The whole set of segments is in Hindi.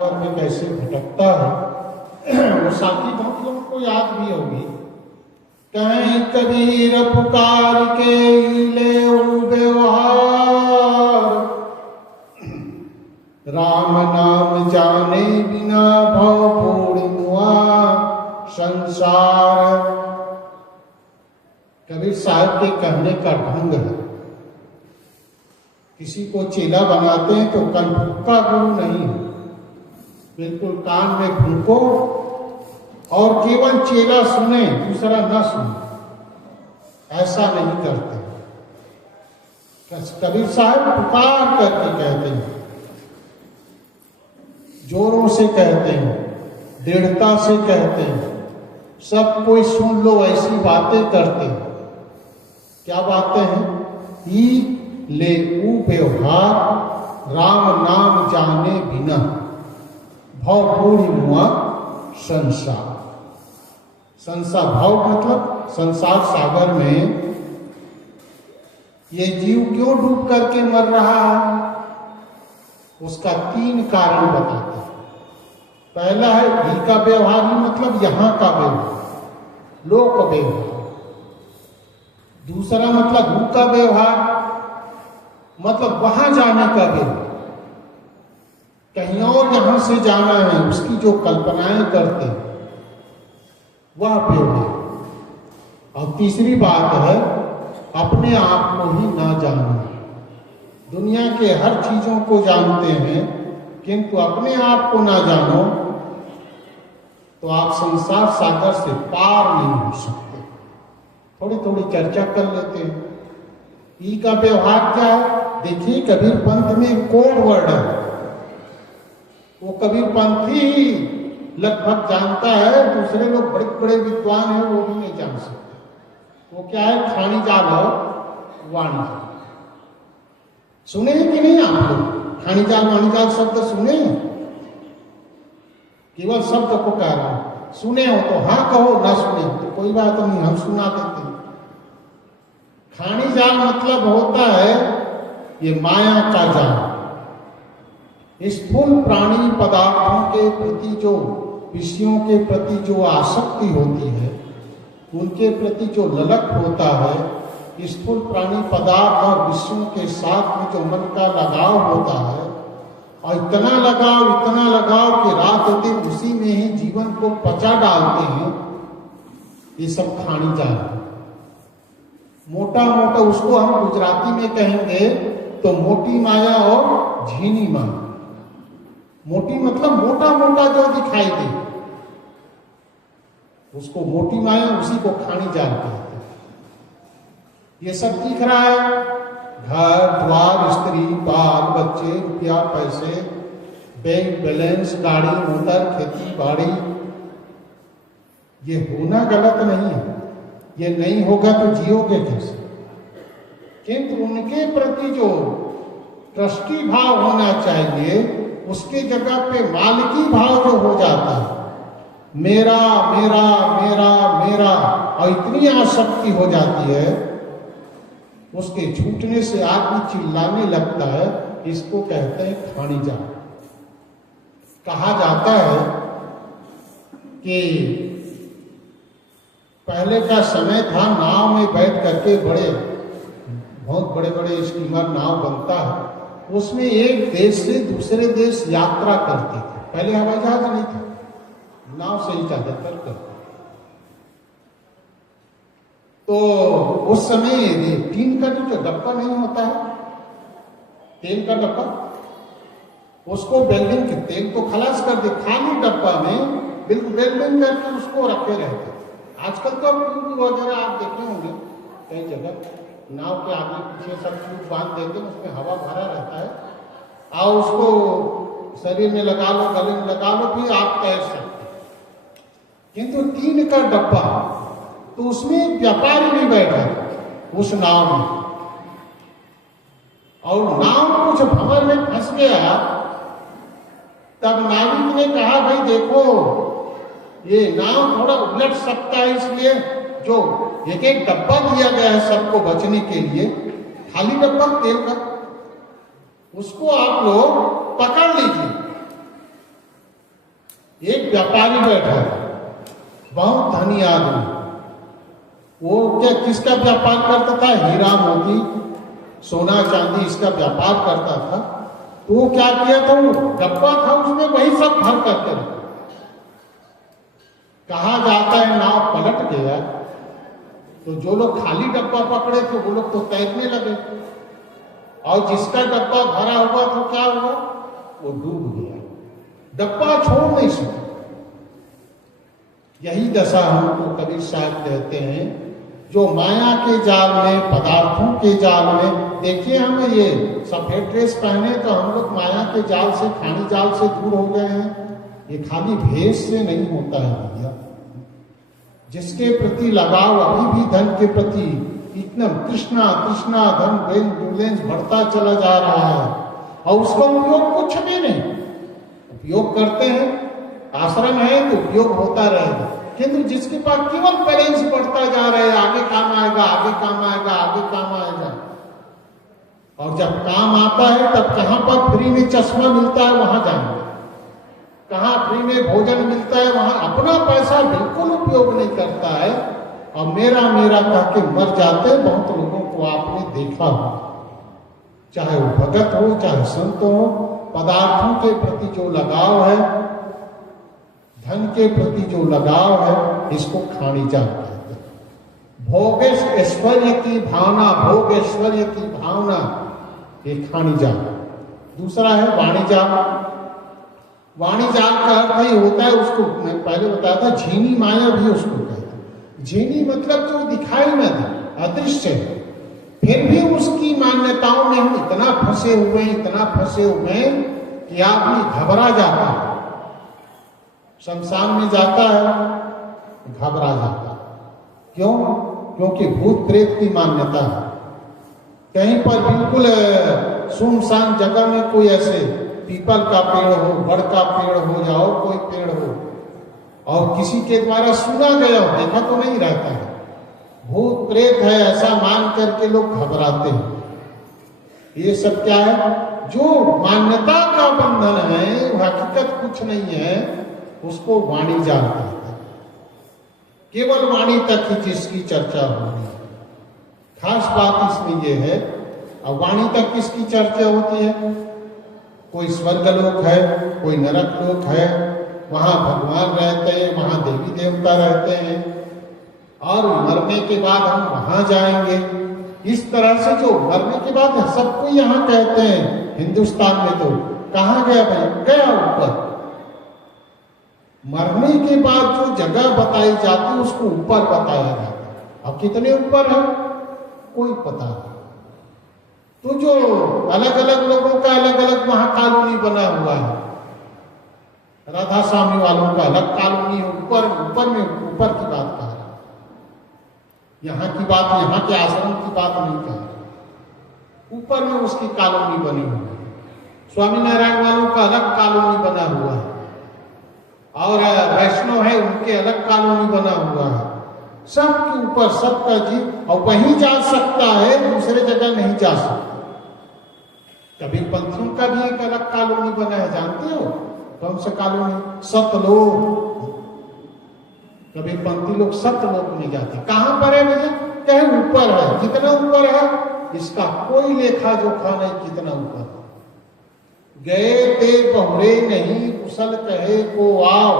में कैसे भटकता है वो साथी बहुत लोगों को याद भी होगी। कहीं कबीर पुकार के ले व्यवहार, राम नाम जाने बिना भव पूर्णिमा संसार। कबीर साहब के कहने का ढंग है। किसी को चेला बनाते हैं तो कनफुक्का गुरु नहीं है, बिल्कुल कान में फूंको और केवल चेला सुने दूसरा न सुने, ऐसा नहीं करते। कबीर साहब पुकार करके कहते हैं, जोरों से कहते हैं, दृढ़ता से कहते हैं, सब कोई सुन लो ऐसी बातें करते हैं। क्या बातें हैं? ई ले ऊ व्यवहार, राम नाम जाने बिना भव पूर्णिमा संसार। संसार भव मतलब संसार सागर में ये जीव क्यों डूब करके मर रहा है, उसका 3 कारण बताते हैं। पहला है भी का व्यवहार, मतलब यहां का व्यवहार, लोक व्यवहार। दूसरा मतलब भू का व्यवहार, मतलब वहां जाने का व्यवहार, कहीं और यहां से जाना है उसकी जो कल्पनाएं करते वह व्यवहार। और तीसरी बात है अपने आप को ही ना जानना। दुनिया के हर चीजों को जानते हैं किंतु अपने आप को ना जानो तो आप संसार सागर से पार नहीं हो सकते। थोड़ी थोड़ी चर्चा कर लेते हैं। ई का व्यवहार क्या है? देखिए कबीर पंथ में कोड वर्ड है, वो कबीर पंथी ही लगभग जानता है, दूसरे लोग बड़े बड़े विद्वान हैं वो भी नहीं जान सकते। वो क्या है? खानी जाल और वाणी। सुने हैं कि नहीं आप लोग? खानी जाल वाणी जाल शब्द सुने? केवल शब्द को कह रहा हूं। सुने हो तो हाँ कहो, ना सुने तो कोई बात नहीं, हम सुना देते हैं। खानी जाल मतलब होता है ये माया का जाल। स्थूल प्राणी पदार्थों के प्रति जो विषयों के प्रति जो आसक्ति होती है, उनके प्रति जो ललक होता है, स्थूल प्राणी पदार्थ और विषयों के साथ में जो मन का लगाव होता है, और इतना लगाव कि रात दिन उसी में ही जीवन को पचा डालते हैं, ये सब खानी जाल है। मोटा मोटा उसको हम गुजराती में कहेंगे तो मोटी माया और झीनी माया। मोटी मतलब मोटा मोटा जो दिखाई दे उसको मोटी माया, उसी को खानी जाल कहते हैं। ये सब दिख रहा है, घर द्वार, स्त्री बाल बच्चे, रुपया पैसे, बैंक बैलेंस, गाड़ी मोटर, खेती बाड़ी। ये होना गलत नहीं है, ये नहीं होगा तो जियोगे कैसे? किंतु उनके प्रति जो ट्रस्टी भाव होना चाहिए, उसके जगह पे मालिकी भाव जो हो जाता है, मेरा मेरा मेरा मेरा, और इतनी आसक्ति हो जाती है, उसके छूटने से आदमी चिल्लाने लगता है। इसको कहते हैं खानी जाल। कहा जाता है कि पहले का समय था, नाव में बैठ करके बहुत बड़े बड़े स्टीमर नाव बनता है, उसमें एक देश से दूसरे देश यात्रा करते थे। पहले हवाई जहाज नहीं था, नाव से ही ज्यादातर करते। तो उस समय टीन का जो डब्बा नहीं होता है, तेल का डब्बा, उसको वेल्डिंग के तेल को खलास कर दे, खाली डब्बा में बिल्कुल वेल्डिंग करके उसको रखे रहते। आजकल तो ट्यूब वगैरह आप देखे होंगे कई जगह, नाव के आगे पीछे सब ट्यूब बांध देते हैं, उसमें हवा भरा रहता है और उसको शरीर में लगा लो, गले में लगा लो, फिर आप तैर सकते। किंतु टीन का डब्बा, तो उसमें व्यापारी भी बैठा उस नाव में, और नाव कुछ भंवर में फंस गया। तब नाविक ने कहा, भाई देखो ये नाव थोड़ा उलट सकता है, इसलिए जो एक एक डब्बा दिया गया है सबको बचने के लिए, खाली डब्बा तेल का, उसको आप लोग पकड़ लीजिए एक व्यापारी बैठा है, बहुत धनी आदमी, वो क्या किसका व्यापार करता था? हीरा मोती सोना चांदी इसका व्यापार करता था। तो वो क्या किया था, वो डब्बा था उसमें वही सब भर करके रखा। कहा जाता है नाव पलट गया तो जो लोग खाली डब्बा पकड़े थे वो लोग तो तैरने लगे, और जिसका डब्बा भरा हुआ तो क्या हुआ, वो डूब गया, डब्बा छोड़ नहीं सके। यही दशा हमको कबीर साहब कहते हैं, जो माया के जाल में, पदार्थों के जाल में, देखिए हम ये सफेद ड्रेस पहने तो हम लोग माया के जाल से, खानी जाल से दूर हो गए हैं। ये खाली भेष से नहीं होता है भैया। जिसके प्रति लगाव अभी भी धन के प्रति इतना तृष्णा तृष्णा धन बैलेंस बढ़ता चला जा रहा है, और उसका उपयोग कुछ भी नहीं, उपयोग करते हैं, आश्रम है तो उपयोग होता रहेगा, किंतु जिसके पास केवल बैलेंस बढ़ता जा रहा है, आगे काम आएगा, आगे काम आएगा, आगे काम आएगा, और जब काम आता है तब कहां पर फ्री में चश्मा मिलता है वहां जाएंगे, कहां फ्री में भोजन मिलता है वहां अपना पैसा बिल्कुल उपयोग नहीं करता है, और मेरा मेरा कह के मर जाते हैं। बहुत लोगों को आपने देखा हो, चाहे वो भगत हो चाहे संत हो, पदार्थों के प्रति जो लगाव है, धन के प्रति जो लगाव है, इसको खानी जा कहते हैं। भोगेश ऐश्वर्य की भावना, भोग ऐश्वर्य की भावना, ये खानी जा। दूसरा है वाणिजा। वाणिजा का अर्थ ही होता है, उसको मैं पहले बताया था, झीनी माया भी उसको कहते हैं। झीनी मतलब जो दिखाई न दे, अदृश्य है, फिर भी उसकी मान्यताओं में हम इतना फंसे हुए हैं कि आदमी घबरा जाता है, शमशान में जाता है घबरा जाता है। क्यों? क्योंकि भूत प्रेत की मान्यता है। कहीं पर बिल्कुल सुनसान जगह में कोई ऐसे पीपल का पेड़ हो, बड़ का पेड़ हो या और कोई पेड़ हो, और किसी के द्वारा सुना गया हो, देखा तो नहीं रहता है, भूत प्रेत है ऐसा मान करके लोग घबराते हैं। ये सब क्या है? जो मान्यता का बंधन है, वो हकीकत कुछ नहीं है, उसको वाणी जान कहते हैं। केवल वाणी तक ही जिसकी चर्चा होनी है। खास बात इसमें यह है, अब वाणी तक किसकी चर्चा होती है? कोई स्वर्गलोक है, कोई नरक लोक है, वहां भगवान रहते हैं, वहां देवी देवता रहते हैं, और मरने के बाद हम वहां जाएंगे। इस तरह से जो मरने के बाद सबको यहाँ कहते हैं, हिंदुस्तान में तो कहाँ गया भाई? गया ऊपर। मरने के बाद जो जगह बताई जाती है उसको ऊपर बताया जाता है। अब कितने ऊपर है कोई पता नहीं। तो जो अलग अलग लोगों का अलग अलग वहां कॉलोनी बना हुआ है, राधा स्वामी वालों का अलग कॉलोनी है, ऊपर ऊपर में ऊपर की बात कह रहा, यहाँ की बात, यहाँ के आश्रम की बात नहीं कह रहा। ऊपर में उसकी कॉलोनी बनी हुई है। स्वामीनारायण वालों का अलग कॉलोनी बना हुआ है, और वैष्णव है उनके अलग कॉलोनी बना हुआ है। सबके ऊपर सबका जीव, और वहीं जा सकता है, दूसरे जगह नहीं जा सकता। कबीर पंथियों का भी एक अलग कॉलोनी बना है, जानते हो कौन सा कॉलोनी? सतलोक। कबीर पंथी लोग सतलोक में जाते। कहां पर है भैया? कहीं ऊपर है। कितना ऊपर है इसका कोई लेखा जोखा नहीं, कितना ऊपर है। गए ते बहुरे नहीं, कुशल कहे को आओ।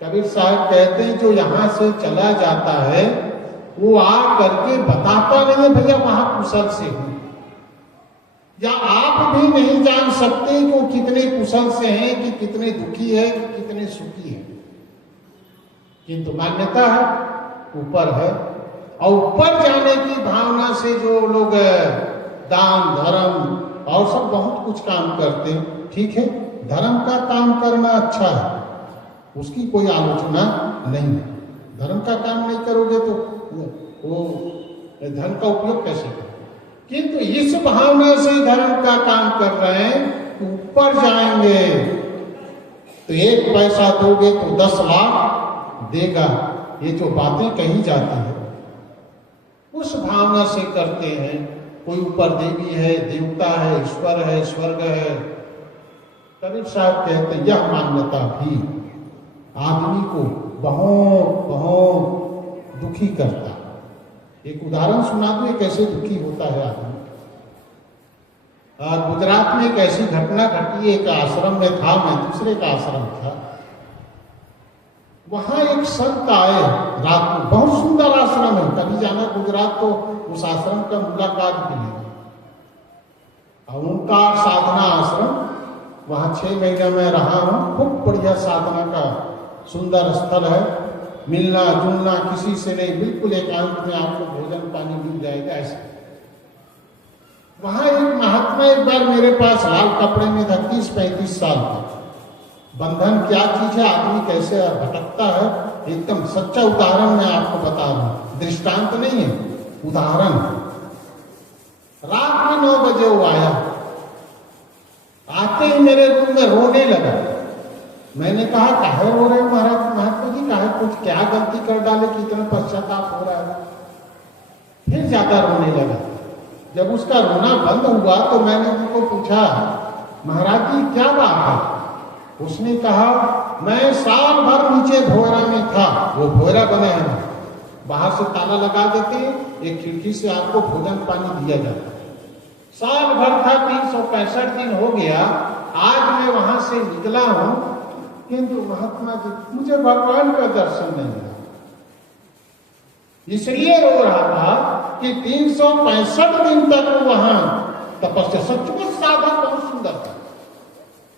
कबीर साहब कहते हैं जो यहां से चला जाता है वो आ करके बताता नहीं है भैया वहां कुशल से हूं, या आप भी नहीं जान सकते कि वो कितने कुशल से हैं, कि कितने दुखी है, कि कितने सुखी है, किंतु मान्यता है ऊपर है। और ऊपर जाने की भावना से जो लोग दान धर्म और सब बहुत कुछ काम करते हैं, ठीक है, धर्म का काम करना अच्छा है, उसकी कोई आलोचना नहीं है। धर्म का काम नहीं करोगे तो वो धन का उपयोग कैसे करोगे? किंतु इस भावना से धर्म का काम कर रहे हैं, ऊपर जाएंगे तो 1 पैसा दोगे तो 10 लाख देगा, ये जो बातें कही जाती है उस भावना से करते हैं। कोई ऊपर देवी है, देवता है, ईश्वर है, स्वर्ग है, कबीर साहब कहते हैं यह मान्यता भी आदमी को बहुत बहुत दुखी करता है। एक उदाहरण सुना दूं कैसे दुखी होता है आदमी। गुजरात में एक ऐसी घटना घटी, एक आश्रम में था, मैं दूसरे का आश्रम था। वहां एक संत आए रात में, बहुत सुंदर आश्रम है, कभी जाना गुजरात तो उस आश्रम का मुलाकात भी लेना। और उनका साधना आश्रम, वहां 6 महीने में रहा हूं, खूब बढ़िया साधना का सुंदर स्थल है, मिलना जुलना किसी से नहीं, बिल्कुल एकांत में आपको भोजन पानी मिल जाएगा ऐसे। वहां एक महात्मा एक बार मेरे पास लाल कपड़े में था, 30-35 साल का। बंधन क्या चीज है, आदमी कैसे भटकता है, एकदम सच्चा उदाहरण मैं आपको बता रहा हूं, दृष्टांत नहीं है, उदाहरण। रात में 9 बजे वो आया, आते ही मेरे रूम में रोने लगा। मैंने कहा काहे रो रहे महाराज, महात्मा जी काहे, कुछ क्या गलती कर डाले कि इतना पश्चाताप हो रहा है। फिर ज्यादा रोने लगा। जब उसका रोना बंद हुआ तो मैंने उनको पूछा महाराज जी क्या बात है। उसने कहा मैं साल भर नीचे भोयरा में था, वो भोयरा बने हैं, बाहर से ताला लगा देते, एक खिड़की से आपको भोजन पानी दिया जाता। साल भर था, 365 दिन हो गया, आज मैं वहां से निकला हूं, किंतु महात्मा जी मुझे भगवान का दर्शन नहीं मिला। इसलिए रो रहा था कि 365 दिन तक वहां तपस्या, सचमुच साधन बहुत सुंदर था।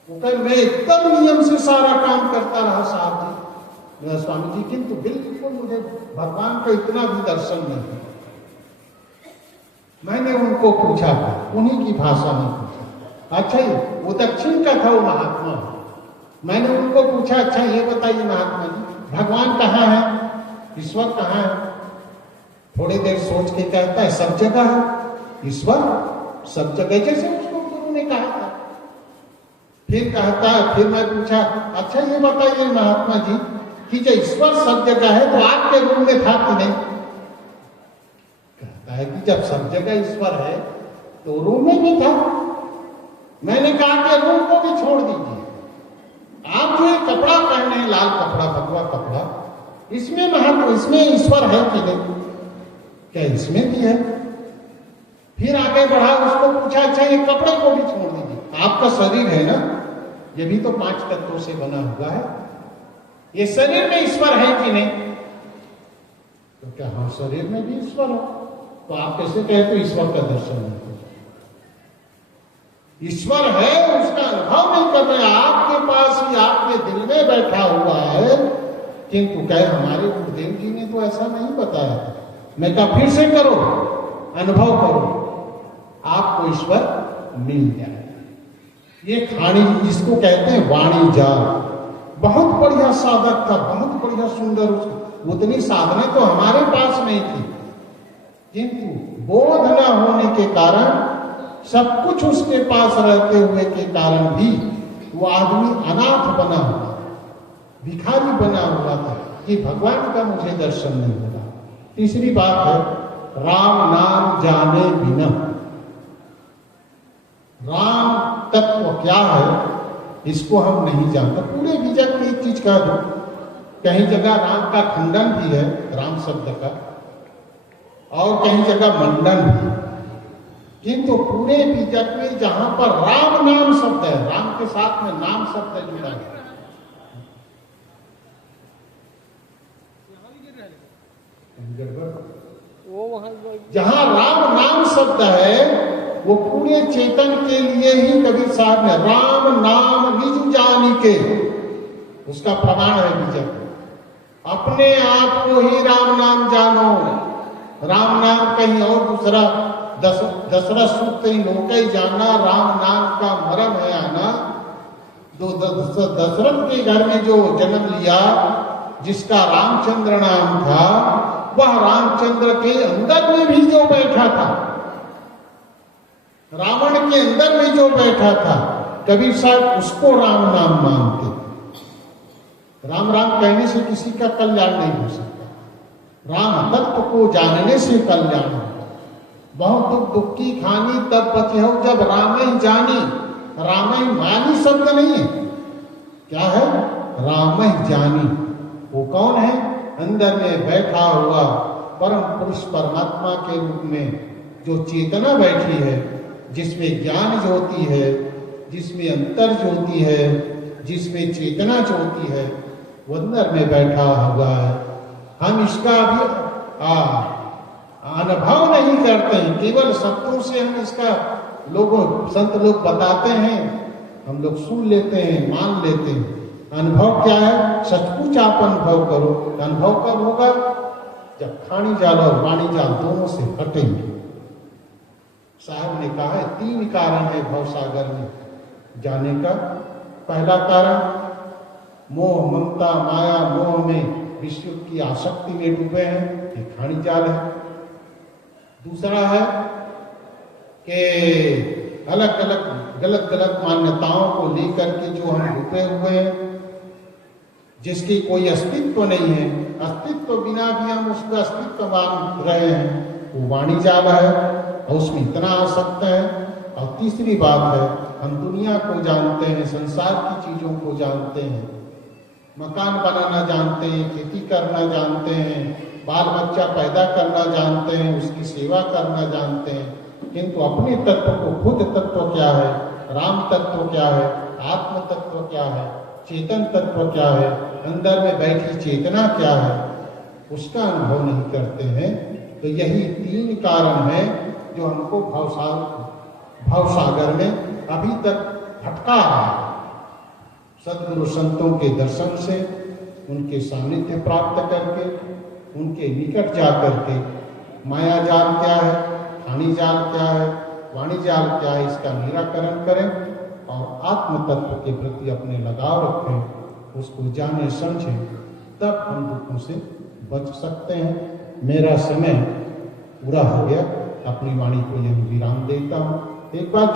वो कहे मैं एकदम नियम से सारा काम करता रहा साहब जी, स्वामी जी, किंतु बिल्कुल मुझे भगवान का इतना भी दर्शन नहीं। मैंने उनको पूछा, उन्हीं की भाषा में पूछा, अच्छा वो दक्षिण का था वो महात्मा। मैंने उनको पूछा अच्छा ये बताइए महात्मा जी भगवान कहाँ है, ईश्वर कहाँ है। थोड़ी देर सोच के कहता है सब जगह है ईश्वर, सब जगह, जैसे उसको गुरु ने कहा था। फिर कहता है, फिर मैं पूछा अच्छा ये बताइए महात्मा जी कि जब ईश्वर सब जगह है तो आपके रूम में था कि नहीं। कहता है कि जब सब जगह ईश्वर है तो रूम में भी था। मैंने कहा कि रूम को भी छोड़ दीजिए, आप जो कपड़ा पहने लाल कपड़ा, भगवा कपड़ा, इसमें महत्व, इसमें ईश्वर है कि नहीं, क्या इसमें भी है। फिर आगे बढ़ा, उसको पूछा अच्छा ये कपड़े को भी छोड़ दीजिए, आपका शरीर है ना, ये भी तो 5 तत्वों से बना हुआ है, ये शरीर में ईश्वर है कि नहीं। तो क्या हाँ शरीर में भी ईश्वर हो, तो आप कैसे कहते ईश्वर का दर्शन नहीं। ईश्वर है उसका अनुभव नहीं कर रहे, आपके पास ही आपके दिल में बैठा हुआ है, किंतु कहे हमारे गुरुदेव जी ने तो ऐसा नहीं बताया। मैं कहा फिर से करो, अनुभव करो, आपको ईश्वर मिल जाए। ये खानी जिसको कहते हैं वाणी जाल, बहुत बढ़िया साधक था, बहुत बढ़िया सुंदर, उतनी साधना तो हमारे पास नहीं थी, किंतु बोध न होने के कारण, सब कुछ उसके पास रहते हुए के कारण भी वो आदमी अनाथ बना हुआ, भिखारी बना हुआ था कि भगवान का मुझे दर्शन नहीं मिला। तीसरी बात है राम नाम जाने बिना। राम तत्व क्या है इसको हम नहीं जानते। पूरे विजय में एक चीज कह दो, कहीं जगह राम का खंडन भी है, राम शब्द का, और कहीं जगह मंडन भी, किंतु पूरे बीजक में जहां पर राम नाम शब्द है, राम के साथ में नाम शब्द जुड़ा है, जहां राम नाम शब्द है वो पूरे चेतन के लिए ही कबीर साहब ने राम नाम निज जानी के, उसका प्रमाण है बीजक। अपने आप को ही राम नाम जानो, राम नाम कहीं और दूसरा, दशरथ सूक्त लोक ही जाना, राम नाम का मरम है आना। दशरथ के घर में जो जन्म लिया, जिसका रामचंद्र नाम था, वह रामचंद्र के अंदर में भी जो बैठा था, रावण के अंदर में जो बैठा था, कबीर साहब उसको राम नाम मानते। राम राम कहने से किसी का कल्याण नहीं हो सकता, राम तत्व को जानने से कल्याण होता। बहुत दुख दुख की खानी तब बचे हो जब राम ही जानी, रामई मानी शब्द नहीं है, क्या है? रामई जानी। वो कौन है? अंदर में बैठा हुआ परम पुरुष परमात्मा के रूप में जो चेतना बैठी है, जिसमें ज्ञान ज्योति है, जिसमें अंतर ज्योति है, जिसमें चेतना ज्योति है, वो अंदर में बैठा हुआ है। हम इसका भी अनुभव नहीं करते हैं, केवल शब्दों से हम इसका संत लोग बताते हैं, हम लोग सुन लेते हैं, मान लेते हैं। अनुभव क्या है? सचमुच आप अनुभव करो। अनुभव कब होगा? जब खानी जाल और वाणी जाल दोनों से हटेंगे। साहब ने कहा है 3 कारण है भवसागर में जाने का। पहला कारण मोह, ममता, माया, मोह में विश्व की आसक्ति में डूबे हैं, ये खानी जाल है। दूसरा है कि अलग अलग गलत गलत मान्यताओं को लेकर के जो हम डूबे हुए हैं, जिसकी कोई अस्तित्व नहीं है, अस्तित्व बिना भी हम उसका अस्तित्व मान रहे हैं, वो वाणी जाल है और उसमें इतना आसक्त है। और तीसरी बात है, हम दुनिया को जानते हैं, संसार की चीजों को जानते हैं, मकान बनाना जानते हैं, खेती करना जानते हैं, बाल बच्चा पैदा करना जानते हैं, उसकी सेवा करना जानते हैं, किंतु अपने तत्व को, खुद तत्व क्या है, राम तत्व क्या है, आत्म तत्व क्या है, चेतन तत्व क्या है, अंदर में बैठी चेतना क्या है, उसका अनुभव नहीं करते हैं। तो यही 3 कारण है जो हमको भवसागर में अभी तक भटका रहा है। सद्गुरु संतों के दर्शन से, उनके सानिध्य प्राप्त करके, उनके निकट जा करके माया जाल क्या है, खानी जाल क्या है, वाणी जाल क्या है, इसका निराकरण करें और आत्म तत्व के प्रति अपने लगाव रखें, उसको जाने समझें, तब हम दुखों से बच सकते हैं। मेरा समय पूरा हो गया, अपनी वाणी को यह विराम देता हूँ। एक बात